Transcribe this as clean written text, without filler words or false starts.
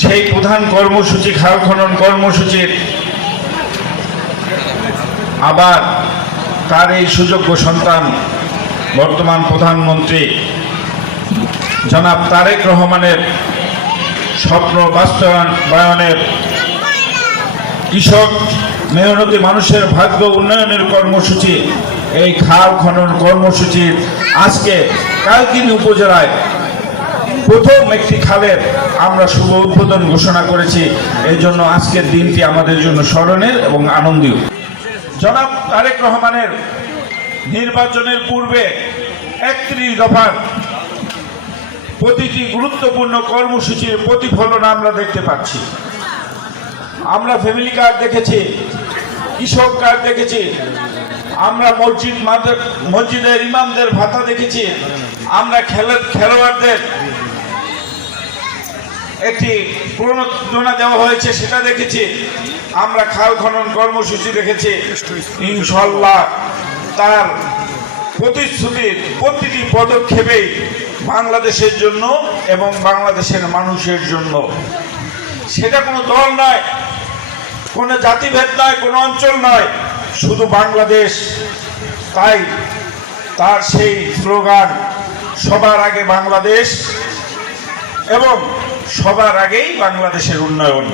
সেই প্রধান কর্মসূচি খাল খনন কর্মসূচির আবার তার এই সুযোগ্য সন্তান বর্তমান প্রধানমন্ত্রী জনাব তারেক রহমানের স্বপ্ন বাস্তবায়নের কৃষক মেহনতি মানুষের ভাগ্য উন্নয়নের কর্মসূচি এই খাল খনন কর্মসূচির আজকে কালকিনি উপজেলায় প্রথম একটি খালের আমরা শুভ উদ্বোধন ঘোষণা করেছি। এই জন্য আজকের দিনটি আমাদের জন্য স্মরণের এবং আনন্দীয়। জনাব তারেক রহমানের নির্বাচনের পূর্বে ৩১ দফার প্রতিটি গুরুত্বপূর্ণ কর্মসূচির প্রতিফলন আমরা দেখতে পাচ্ছি। আমরা ফ্যামিলি কার্ড দেখেছি, কৃষক কার্ড দেখেছি, আমরা মসজিদের ইমামদের ভাতা দেখেছি, আমরা খেলোয়াড়দের একটি প্রণোদনা দেওয়া হয়েছে সেটা দেখেছি, আমরা খাল খনন কর্মসূচি দেখেছি। ইনশাআল্লাহ তার প্রতিশ্রুতির প্রতিটি পদক্ষেপেই বাংলাদেশের জন্য এবং বাংলাদেশের মানুষের জন্য। সেটা কোনো দল নয়, কোনো জাতিভেদ নয়, কোনো অঞ্চল নয়, শুধু বাংলাদেশ। তাই তার সেই স্লোগান সবার আগে বাংলাদেশ এবং সবার আগেই বাংলাদেশের উন্নয়ন।